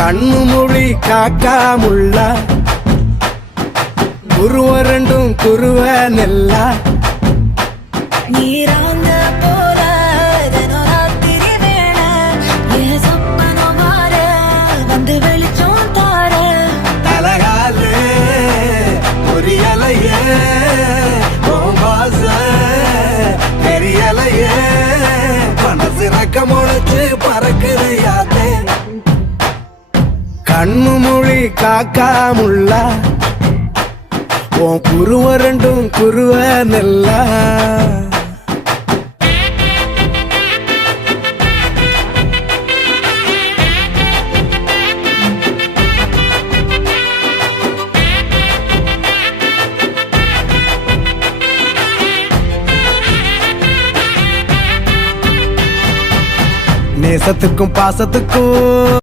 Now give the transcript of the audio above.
கண்ணு மொழி காக்காமுள்ள குருவ ரெண்டும் குருவ நெல்லா நீராங்க போல தினராத்திரி வேண என் சொப்பனம் மாற வந்து வெளிச்சம் தார தலகாலே பொரியலையே ஓம்பாச பெரியலையே மனசு ரக்க முளைச்சு பறக்குது யாத்தே கண்ணு மொழி காக்காமுள்ள உன் குருவ ரெண்டும் குருவ நெல்லா நேசத்துக்கும் பாசத்துக்கும்